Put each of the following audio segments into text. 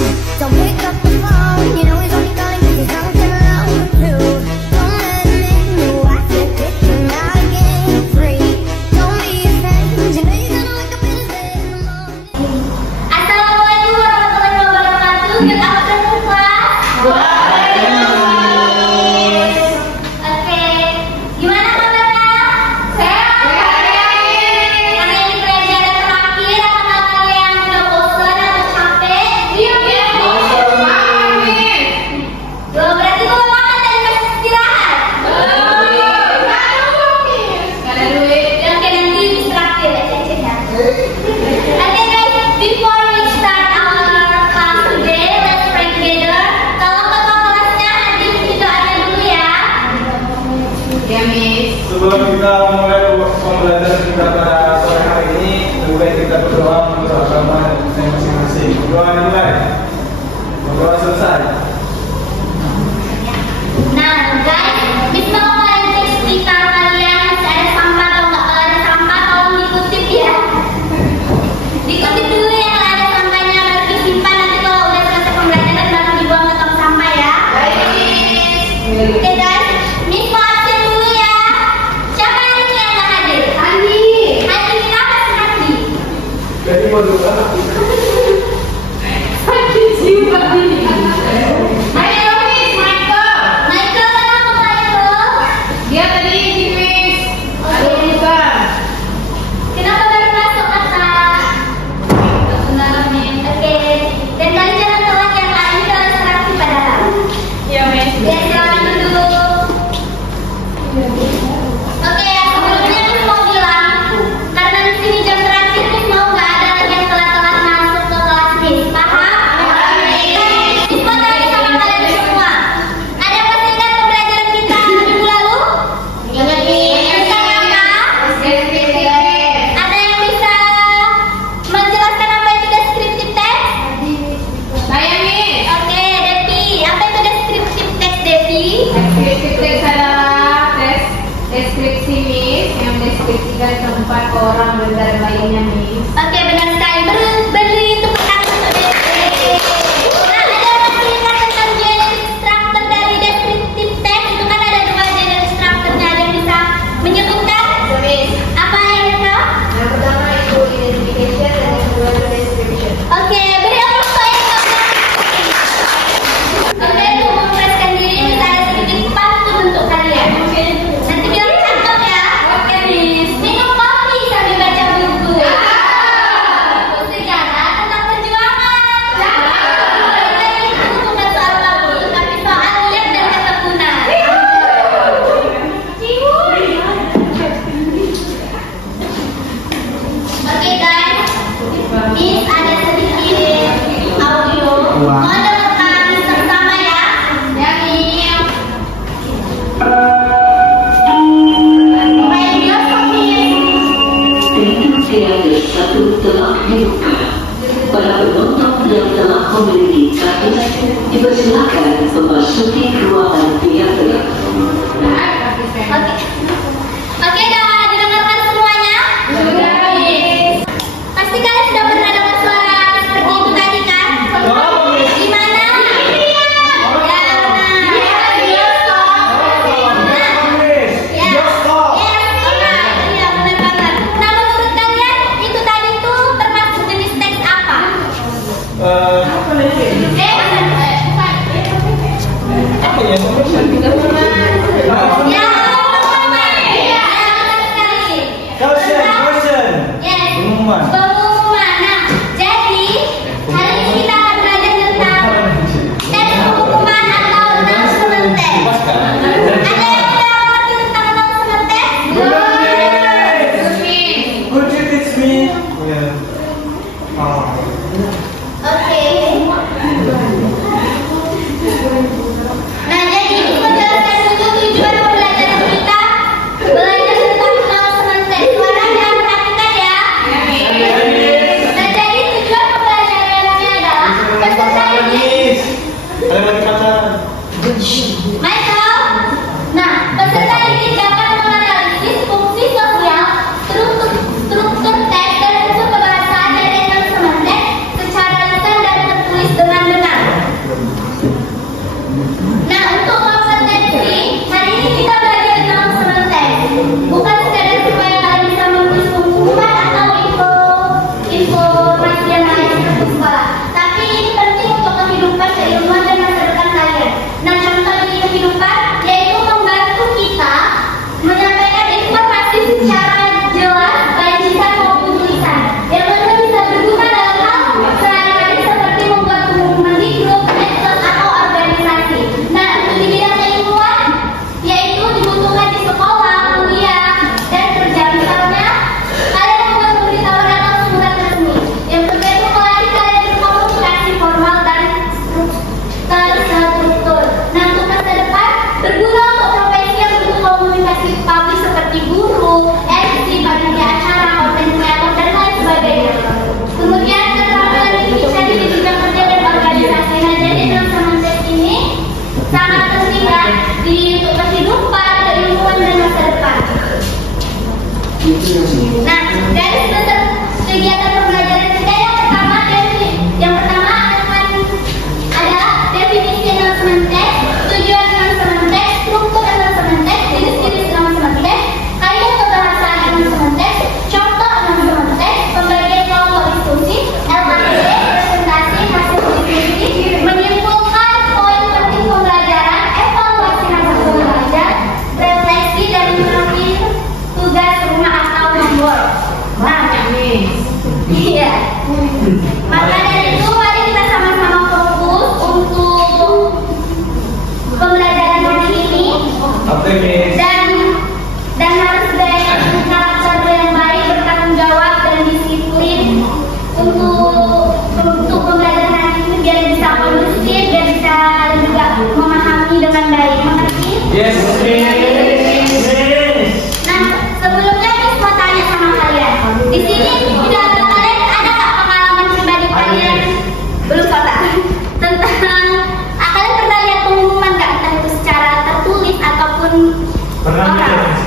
Don't pick up the phone, you know he's only calling 'cause he's drunk and alone too. Don't let him in, no, I can't pick him out again free. Don't be afraid, you know you're gonna wake up in his bed in the morning. Assalamualaikum warahmatullahi wabarakatuh. Kita akan kelas. Oke, gimana kabarnya? Sehat. Karena ini pelajaran terakhir, apakah kalian udah bosan atau capek? Iya. Loh, berarti gue makan dan kasih istirahat. Ada duit. Oke, nanti traktir ya. Oke guys, before we start our class today, let's pray together. Kalau ketua kelasnya nanti kita ada dulu ya. Ya, Miss. Sebelum kita memulai pembelajaran kita pada sore hari ini, lebih baik kita berdoa menurut agama masing-masing. Doa dimulai. Berdoa selesai. Nah guys, Miss mau kalian cek sekitar kalian masih ada sampah atau nggak? Kalau ada sampah tolong dikutip ya. Dikutip dulu ya kalau ada sampahnya, baru disimpan, nanti kalau udah selesai pembelajaran baru dibuang ke tong sampah ya. Oke guys, Miss mau absen dulu ya. Siapa hari ini yang nggak hadir? Andi. Andi kenapa sih Andi? Jadi mau doa. Sakit jiwa ini. Ayo, Miss, Michael. Michael, kenapa Michael? Dia tadi izin, Miss. Oh, Ada iya. urusan. Kenapa baru masuk kakak? Benar, Miss. Oke, dan kalian jangan telat ya kak, ini kalau interaksi padahal. Ya, Miss. Ya, silakan dulu. Oke, sebelumnya Miss mau bilang, karena di sini jam terakhir, Miss mau nggak ada lagi yang telat-telat masuk ke kelas Miss, paham? Miss mau tanya sama kalian semua, ada yang masih ingat pembelajaran kita minggu lalu? Ingat Miss. Tentang apa? Ada yang bisa menjelaskan apa itu descriptive text? Saya, Miss. Oke, Devi, apa itu descriptive text, Devi? Deskripsi teks adalah deskripsi, Miss, yang mendeskripsikan tempat, orang, benda, dan lainnya, Miss. Oke, benar sekali. Beri tepuk tangan untuk Devi. Nah, ada yang masih ingat tentang generic structure dari descriptive text? Itu kan ada dua generic structure-nya, ada yang bisa menyebutkan? Apa yang itu? Yang pertama itu identification dan yang kedua itu description. Oke, beri applause untuk yang Oke, untuk mempersiapkan diri, Miss ada sedikit pantun untuk kalian. Nanti biar cakep ya. Oke, Miss. Minum kopi sambil baca buku. Sejarah tentang perjuangan. Kita itu bukan soal lagu, tapi soal lihat dan ketekunan. Oke guys, Miss ada sedikit audio. Mohon dengarkan bersama ya. Ya, Miss. Main bioskop Miss. Instruksi satu telah dibuka. Para penonton yang telah memiliki kartu dipersilakan memasuki ruangan teater. Oke. Oke, dah didengarkan semuanya? Sudah, Miss. Pasti kalian sudah pernah dengar suara seperti itu tadi kan? Di mana? Ya, nah. Iya, benar banget. Nah, menurut kalian itu tadi tuh termasuk jenis teks apa? Apa nih? Apa ya? Ya, iya, benar sekali. Question. Yes. Pengumuman. Pengumuman. Nah, jadi hari ini kita akan belajar tentang teks pengumuman atau announcement text. Ada yang udah ngerti tentang announcement text? Could you teach me? Yeah. Oke. Nah, jadi ini menjelaskan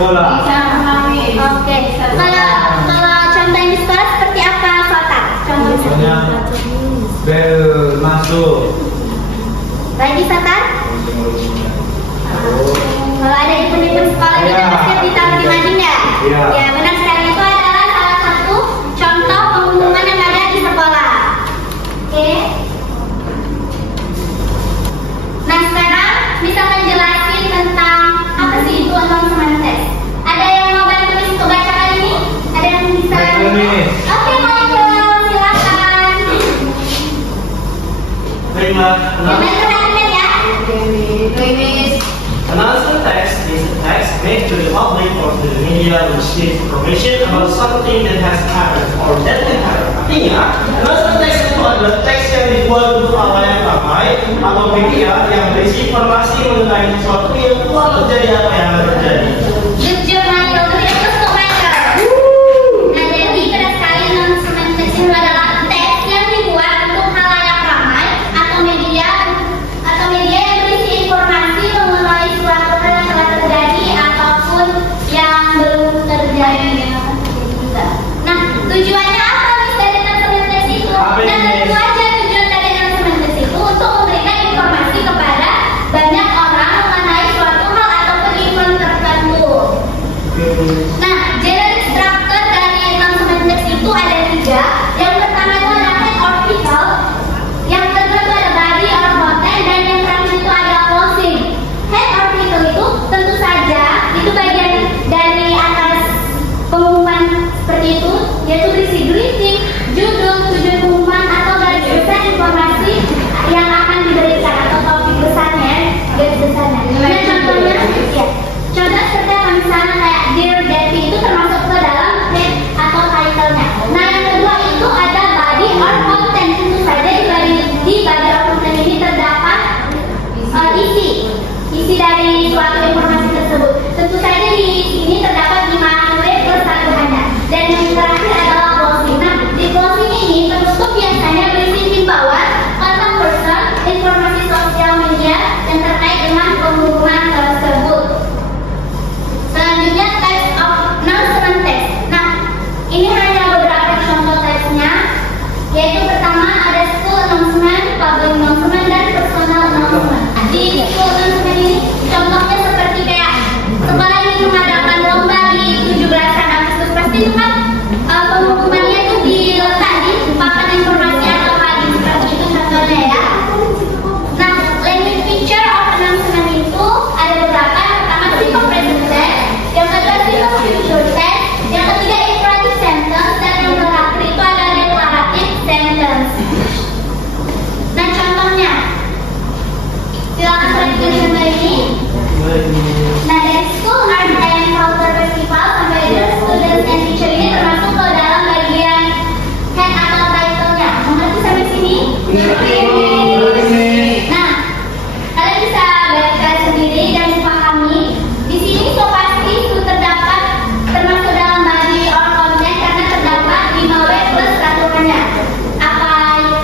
Sekolah. Bisa memahami. Oke. Kalau contohnya di sekolah seperti apa, Kota? Contohnya bel masuk. Lagi, Satar? Kalau ada event-event sekolah kita pasti ditaruh di mading ya? Iya. Ya, benar sekali. Itu adalah salah satu contoh pengumuman yang ada di sekolah. Oke. Nah, sekarang bisa menjelaskan tentang apa sih itu announcement test. Ada yang mau bantu untuk baca kali ini? Ada yang bisa? Oke, Michael, silakan. Baiklah, Yang lain perhatikan ya. Klinis. announcement text is a text made to the public or to the media which gives information about something that has happened or that can happen. Artinya, announcement text itu adalah teks yang dibuat untuk halayak ramai atau media yang berisi informasi mengenai sesuatu yang telah terjadi atau yang akan terjadi. Good job, Michael. Beri aplaus untuk Michael. Nah, jadi benar sekali announcement text itu adalah teks yang dibuat untuk halayak ramai atau media yang berisi informasi mengenai suatu hal yang telah terjadi ataupun yang belum terjadi. Nah, tujuannya apa nih dari announcement text itu? Apa Dan ini? tentu saja tujuan dari announcement text itu untuk memberikan informasi kepada banyak orang mengenai suatu hal ataupun event tertentu. Nah, generic structure dari announcement text itu ada 3. Yang pertama itu ada head article, yang kedua itu ada body or content, dan yang terakhir itu ada closing. Head article itu tentu saja itu bagian dari atas pengumuman seperti itu, yaitu berisi greeting, judul, tujuan pengumuman atau garis besar informasi yang akan diberikan atau topik besarnya, garis besarnya. Nah, contohnya, ya, contoh seperti apa misalnya kayak Dear Debbie itu termasuk ke dalam head atau title-nya. Nah, yang kedua itu ada body or content. Tentu saja di body or content ini terdapat isi dari suatu informasi tersebut. Tentu saja di sini terdapat 5 nilai plus 1 hanya. Dan yang terakhir adalah closing. Nah, di closing ini penutup biasanya berisi himbauan, contact person, informasi sosial media yang terkait dengan pengumuman tersebut. Selanjutnya types of announcement text. Nah, ini hanya beberapa contoh teksnya, yaitu pertama ada school announcement, public announcement, dan personal announcement. Di school announcement ini contohnya seperti kayak sekolah ini mengadakan lomba di 17 Agustus, pasti itu kan pengumumannya itu diletak di papan informasi atau hadis seperti itu contohnya ya. Nah, language feature of announcement itu ada beberapa. Yang pertama simple present tense, yang kedua simple future tense, yang ketiga imperative sentence, dan yang terakhir itu ada declarative sentence. Nah, contohnya, silakan perhatikan contoh ini. Nah, dari School Art and Culture Festival sampai dengan Students and Teacher ini termasuk ke dalam bagian head atau title-nya. Mengerti sampai sini? Nah, kalian bisa baca sendiri dan dipahami. Di sini so pasti itu terdapat termasuk dalam body or content karena terdapat 5W plus peraturannya.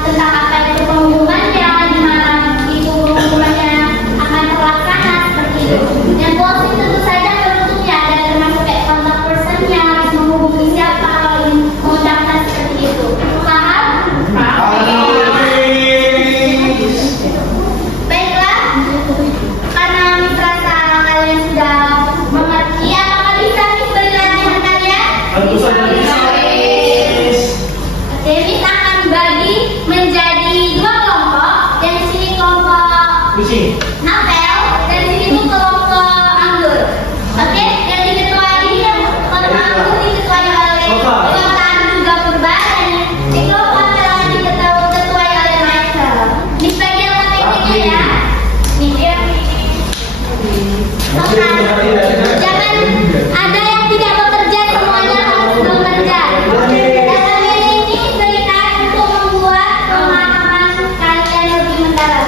Tentang apa itu pengumumannya, di mana itu pengumumannya akan terlaksana seperti itu. Yang closing tentu saja penutupnya ada termasuk kayak contact person-nya, harus menghubungi siapa kalau ingin mendaftar seperti itu. Paham? Baiklah, karena merasa kalian sudah mengerti, apakah bisa beri latihan kalian? Tentu saja bisa. Oke, kita akan bagi menjadi 2 kelompok. Yang di sini kelompok Pusing. apel, dan di sini tuh kelompok anggur. Oke, yang diketuai ini kan kelompok anggur diketuai oleh kelompok juga Purba, dan di kelompok apel yang diketuai oleh Michael. Di bagian tekniknya ya. Nih dia. Jangan ada yang tidak bekerja, semuanya harus bekerja. Dan kalian ini berikan untuk membuat pemahaman kalian lebih mendalam.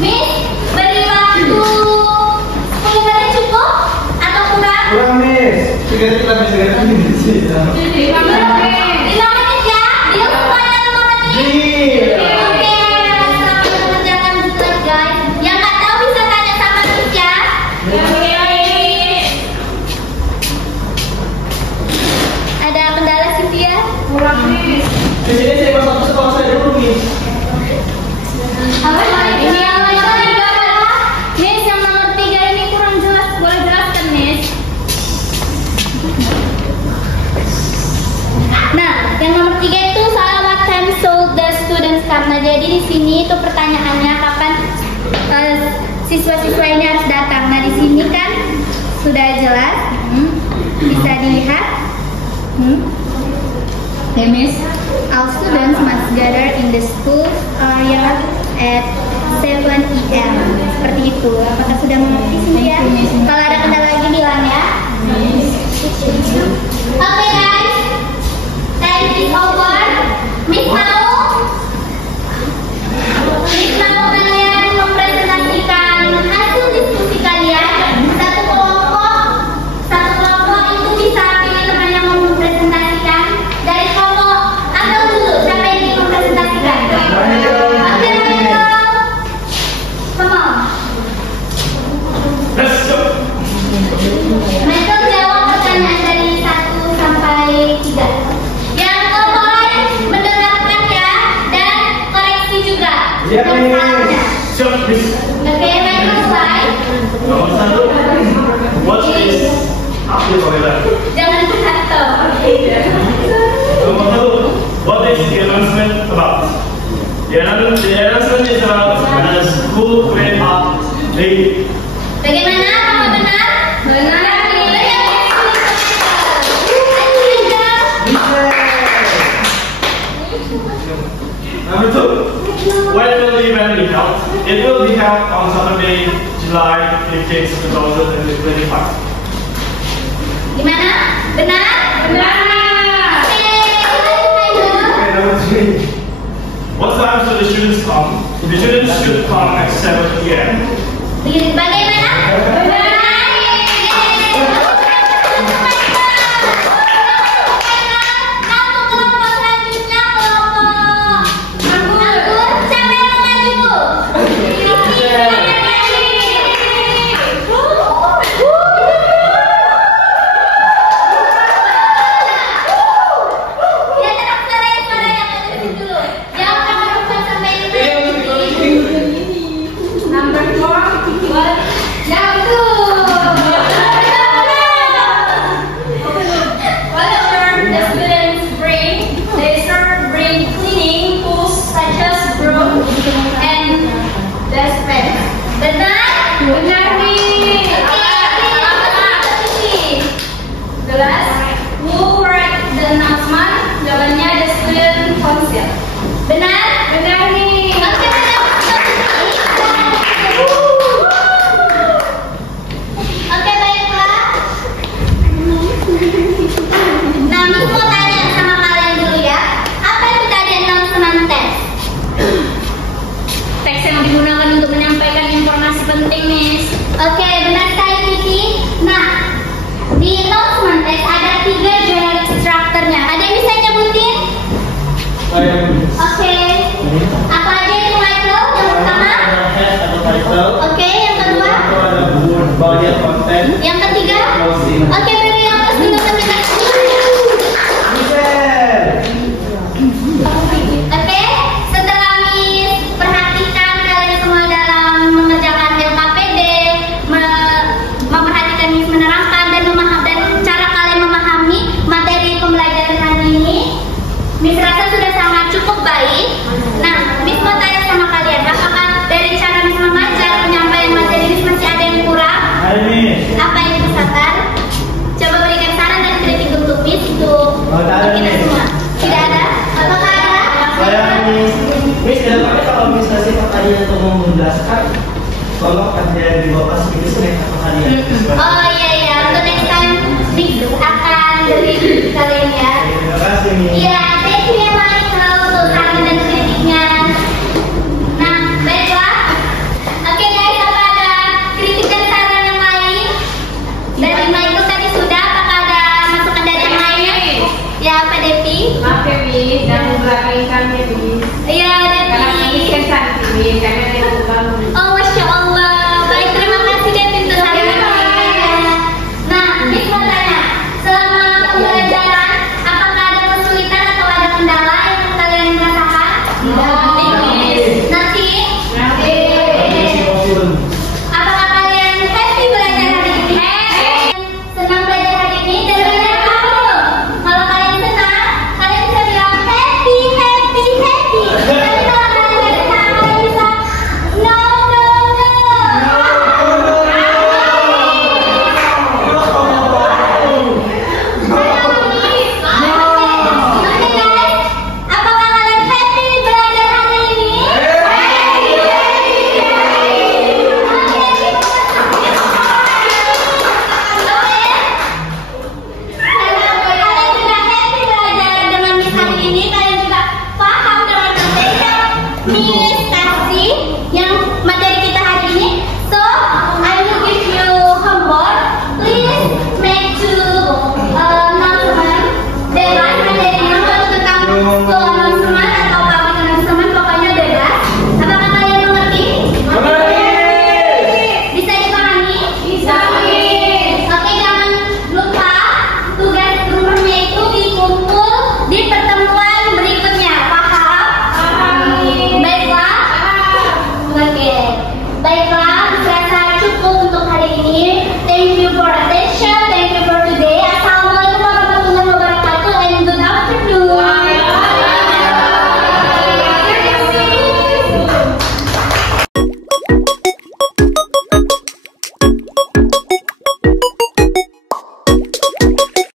Miss, beri waktu 10 menit cukup atau kurang? Kurang nih. Sigaret lagi. 5 menit ya? Deal semuanya 5 menit? Oke, selamat mengerjakan tugas guys. kurang nih. Di sini saya masuk sekolah saya dulu nih. Apa ini yang nomor 3? Miss, yang nomor 3 ini kurang jelas. Boleh jelaskan, Miss? Nah, yang nomor 3 itu soal what time should the students come. Nah, jadi di sini itu pertanyaannya kapan siswa-siswa ini harus datang. Nah, di sini kan sudah jelas, bisa dilihat. Okay, Miss. All students must gather in the school area at 7 PM. Seperti itu. Apakah sudah mengerti, Cynthia? Kalau ada kendala lagi bilang ya. Oke, guys. Time is over. Miss mau kalian mempresentasikan hasil diskusi kalian. Satu kelompok itu bisa pilih teman yang mau mempresentasikan. Dari kelompok ambil dulu siapa yang ingin mempresentasikan. Oke, Michael. Come on. Let's go. Michael jawab pertanyaan dari 1 sampai 3. Yang kelompok lain mendengarkan ya dan koreksi juga. Ya, Salahnya. siap, Miss. Oke, Michael mulai. Nomor 1. What is aktif oleh? Jangan kacau. Nomor 2. What is the announcement about? The announcement is about the school grade up late. Bagaimana? Apa benar? Benar. Number 2. When will the event be held? It will be held on Saturday, July 15, 2025. Gimana? Benar? Benar. Okay, number 3. What time should the students come? The students should come at 7 p.m. Bagaimana? Benar. Kelompok selanjutnya kelompok anggur. Siapa yang maju? Ya, tenang, suara yang ada di situ. Jangan kamu sampai Number 4. Yang 2. Whatever the students bring, they bring cleaning tools such as broom and dustpan. Benar? Benar nih. The last, who write the announcement? Jawabannya the student council. Benar? Benar nih. Oke, Oke, baiklah. Nah, Miss mau tanya sama kalian dulu ya. Apa itu tadi announcement text? Teks yang digunakan untuk menyampaikan informasi penting, Miss. Oke, benar sekali, Titi. Nah, di announcement text ada 3 generic structure-nya. Ada yang bisa nyebutin? Oke. Apa aja itu, Michael? Yang pertama? Oke, yang kedua? Yang ketiga? Oke, beri yang plus dulu sampai tadi. Oke, setelah Miss perhatikan kalian semua dalam mengerjakan LKPD, memperhatikan Miss menerangkan dan cara kalian memahami materi pembelajaran hari ini, Miss rasa sudah sangat cukup baik. Nah, Miss mau tanya sama kalian, apakah dari cara Miss mengajar penyampaian materi Miss masih ada yang kurang? Apa yang kesalahan? Coba berikan saran dan kritik untuk Miss untuk kita semua. Tidak ada? Apakah ada? Miss, kedepannya kalau Miss kasih pertanyaan untuk menjelaskan, tolong ada di bawah sedikit sebagai pertanyaan. Oh iya,